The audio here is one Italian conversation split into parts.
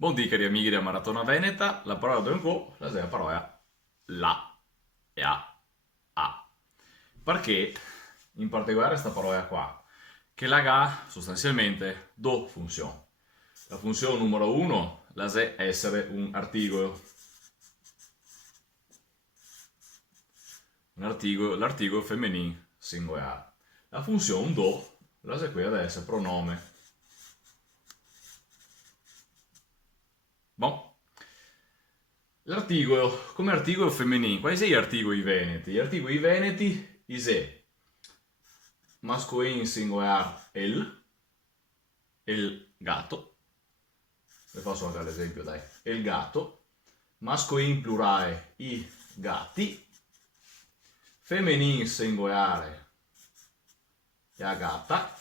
Buondì cari amici della Maratona Veneta, la parola d'un go, la sera parola la e a. Perché in particolare questa parola qua, che la ha sostanzialmente due funzioni. La funzione numero uno, la se essere un articolo. L'articolo femminile singolare. La funzione do, la se qui ad essere pronome. Bon. L'articolo, come articolo femminile, quali sono gli articoli veneti? Gli articoli veneti, isè mascolino singolare il gatto, vi faccio anche l'esempio dai, il gatto, mascolino plurale i gatti, femminile singolare la gatta,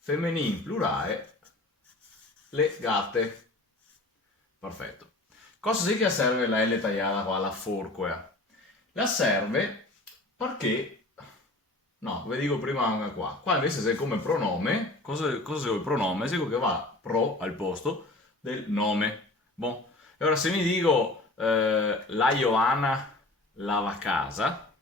femminile plurale le gatte. Perfetto. Cosa sì che serve la L tagliata qua, la forquea? La serve perché, no, ve dico prima anche qua, qua invece se come pronome, cosa serve il pronome? Dico che va pro al posto del nome. Bon. E ora se mi dico la Ioana lava casa,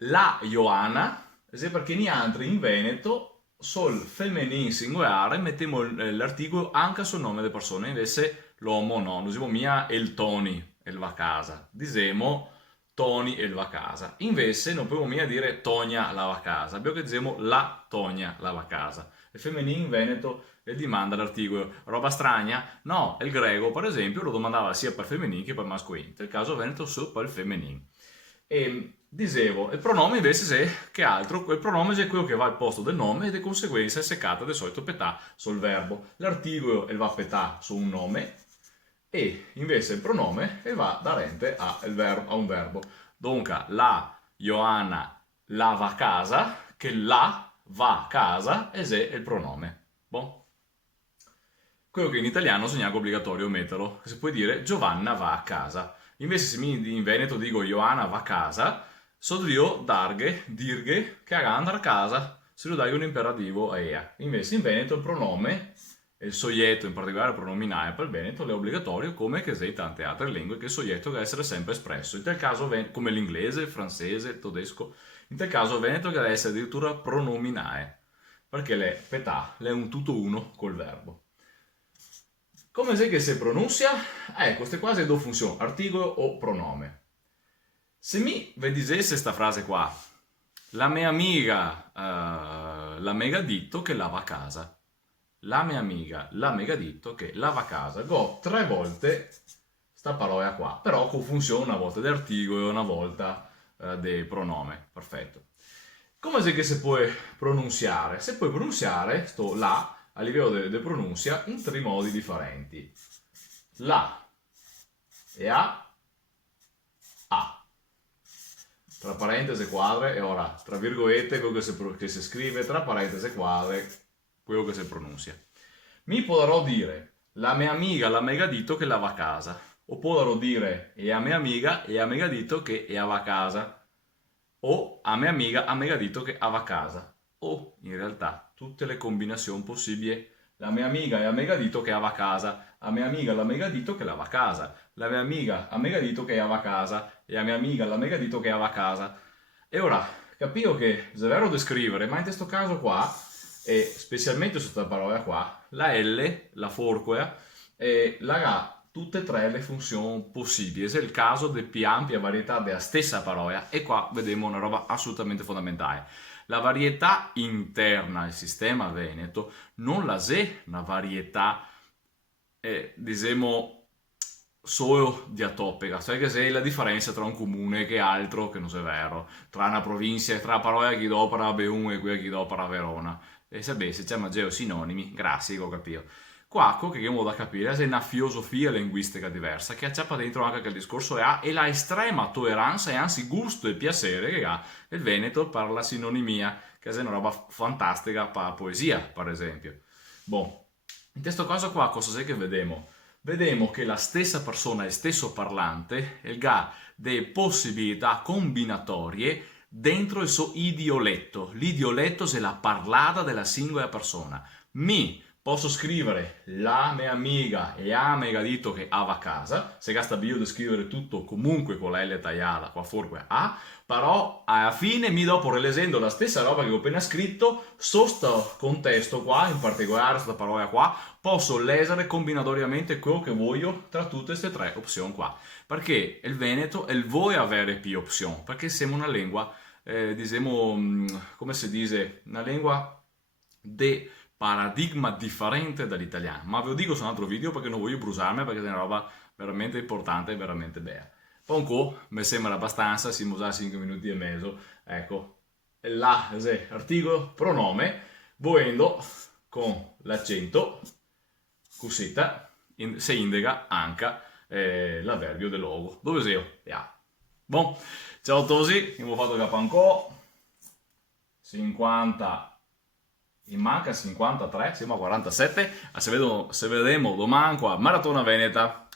la Ioana, se perché niente in Veneto sul femminile singolare mettiamo l'articolo anche sul nome delle persone, invece l'uomo no, diciamo mia e il Tony e va a casa, diciamo Tony e va a casa, invece non possiamo mia dire Tonia lava a casa, abbiamo che diciamo la Tonia lava a casa, il femminile in Veneto e dimanda l'articolo, roba strana? No, il greco per esempio lo domandava sia per femminile che per mascolino, nel caso Veneto su per il femminile. E dicevo, il pronome invece se che altro, il pronome è quello che va al posto del nome e di conseguenza è seccata di solito petà sul verbo. L'articolo va a petà su un nome e invece il pronome va darente a un verbo. Dunque, la Ioanna lava a casa, che la va a casa e se è il pronome. Bon. Quello che in italiano segnato obbligatorio metterlo, si può dire Giovanna va a casa. Invece se in Veneto dico Ioana va a casa, so io dirghe che ha andare a casa, se lo dai un imperativo a ea. Invece in Veneto il pronome, e il soggetto in particolare il pronominale per il Veneto, è obbligatorio come che sei tante altre lingue che il soggetto deve essere sempre espresso. In tal caso come l'inglese, il francese, il tedesco, in tal caso Veneto deve essere addirittura pronominale, perché le petà è un tutto uno col verbo. Come sai che si pronuncia? Queste qua sono due funzioni, articolo o pronome. Se mi vedesse questa frase qua, la mia amiga l'ha detto che lava a casa. La mia amiga l'ha detto che lava a casa. Go tre volte sta parola qua, però con funzione una volta di articolo e una volta di pronome. Perfetto. Come sai che si può pronunciare? Si può pronunciare sto la a livello di pronuncia in tre modi differenti. La e a. Tra parentesi quadre e ora tra virgolette quello che si scrive, tra parentesi quadre quello che si pronuncia. Mi potrò dire la mia amiga l'ha mega detto che lava a casa, o potrò dire e a mia amiga e a mega detto che è a casa, o a mia amiga ha mega detto che va a casa, o in realtà tutte le combinazioni possibili. La mia amiga ha mega detto che va a casa, a mia amiga l'ha mega detto che lava a casa, la mia amiga ha mega detto che va a casa e a mia amiga l'ha mega detto che va a casa. E ora capisco che è vero descrivere, ma in questo caso qua, e specialmente su questa parola qua, la L, la forquea, la ha tutte e tre le funzioni possibili. Se è il caso di più ampia varietà della stessa parola, e qua vediamo una roba assolutamente fondamentale. La varietà interna del sistema veneto non la è una varietà, diciamo, solo di atopica, sai che sei la differenza tra un comune e altro che non è vero, tra una provincia, tra la parola che do per Abeun e quella che do per Verona. E sapete, c'è maggiore sinonimi, grazie, ho capito. Qua, che abbiamo da capire, è una filosofia linguistica diversa che acciappa dentro anche che il discorso ha e la estrema tolleranza e anzi gusto e piacere che ha il Veneto per la sinonimia, che è una roba fantastica per la poesia, per esempio. Boh, in questo caso qua cosa sei che vediamo? Vediamo che la stessa persona, il stesso parlante, ha delle possibilità combinatorie dentro il suo idioletto. L'idioletto è la parlata della singola persona. Mi posso scrivere la mia amiga e a mega dito che ava a casa, se gasta bio di scrivere tutto comunque con la L tagliata qua fuori a, però alla fine mi dopo relesendo la stessa roba che ho appena scritto, sto contesto qua, in particolare questa parola qua, posso lesere combinatoriamente quello che voglio tra tutte queste tre opzioni qua, perché il Veneto è il vuoi avere più opzioni, perché siamo una lingua, diciamo, come si dice, una lingua de paradigma differente dall'italiano, ma ve lo dico su un altro video perché non voglio bruciarmi, perché è una roba veramente importante e veramente bella. Ponco, mi sembra abbastanza, siamo già a 5 minuti e mezzo, ecco, là, articolo, pronome, volendo con l'accento, cosetta, se indica anche l'avverbio del logo. Dove sei? Yeah. Bon, ciao a tutti, abbiamo fatto capo ancora, 50, in manca 53, siamo a 47, se vedremo domani qua, Maratona Veneta.